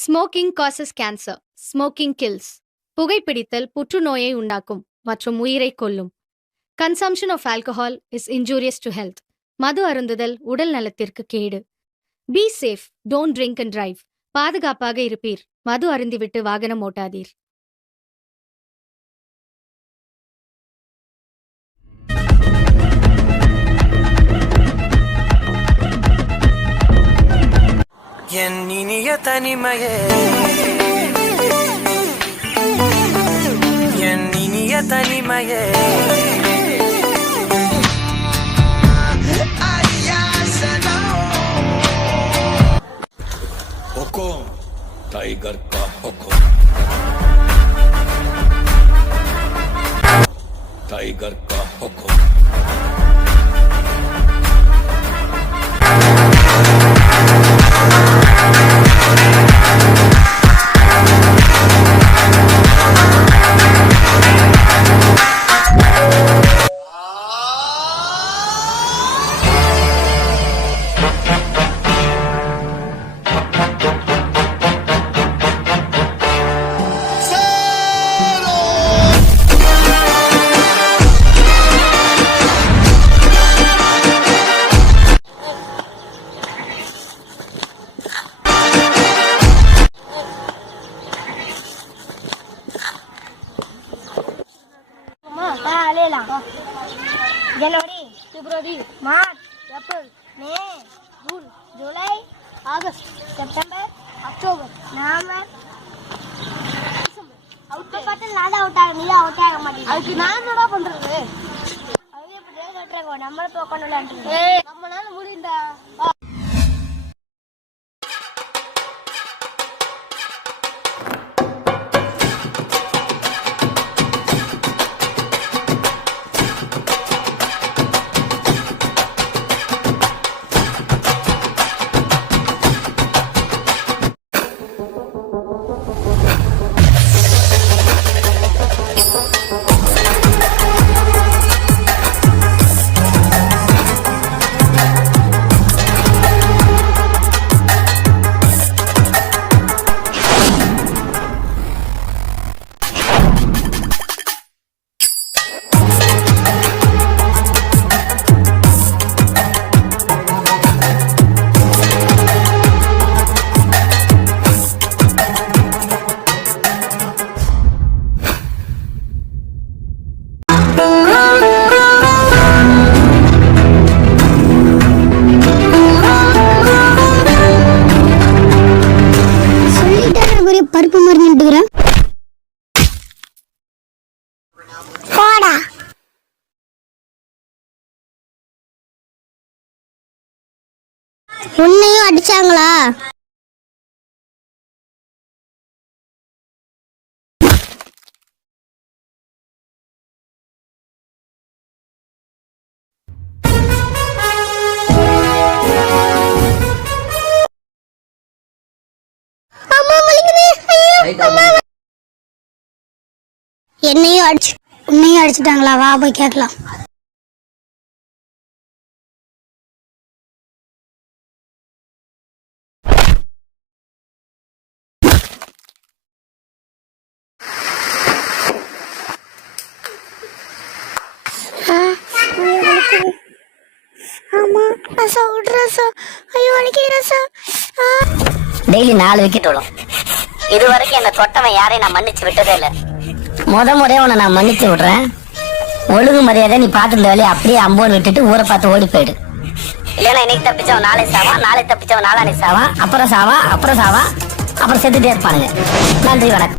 Smoking causes cancer. Smoking kills. புகைப்பிடித்தல் புற்றுநோயை உண்டாக்கும் மற்றும் உயிரை கொல்லும். Consumption of alcohol is injurious to health. மது அருந்துதல் உடல் நலத்திற்கு கேடு. Be safe, don't drink and drive. பாதுகாப்பாக இருப்பீர். மது அருந்திவிட்டு வாகனம் ஓட்டாதீர். என் இனிய தனிமையே, என் இனிய தனிமையே, हुकुम टाइगर का हुकुम, टाइगर का हुकुम। जनवरी, फरवरी, मार्च, अप्रैल, मई, जून, जुलाई, अगस्त, सितंबर, अक्टूबर, नवंबर, அவுட் பார்த்து நாடா அவுட் ஆக நீ அவுட் ஆக மாட்டீங்க. அதுக்கு நான் என்னடா பண்றது? அவங்க இப்படியே சொல்றாங்க, நம்மள போய் கொண்டுலான்றது. நம்மளால முடியும்டா. பருப்பு மருந்து போடா. உன்னையும் அடிச்சாங்களா? என்னையும் உன்னையும் அடிச்சுட்டாங்களா? வா போய் கேட்கலாம். டெய்லி 4 விக்கெட் விடும். இதுவரைக்கும் என்ன தொட்டவன் யாரையும் நான் மன்னிச்சு விட்டதே இல்லை. முறையா உன்னை நான் மன்னிச்சு விடுறேன். ஒழுங்கு மரியாதை நீ பார்த்து இந்த வேலையை அப்படியே அம்போன்னு விட்டுட்டு ஊரை பார்த்து ஓடி போயிடு. இல்லைன்னா இன்னைக்கு தப்பிச்சவன் நாளை சாவான், நாளை தப்பிச்சவன் நாளானை சாவான், அப்புறம் சாவான், அப்புறம் செத்துட்டே இருப்பானுங்க. நன்றி, வணக்கம்.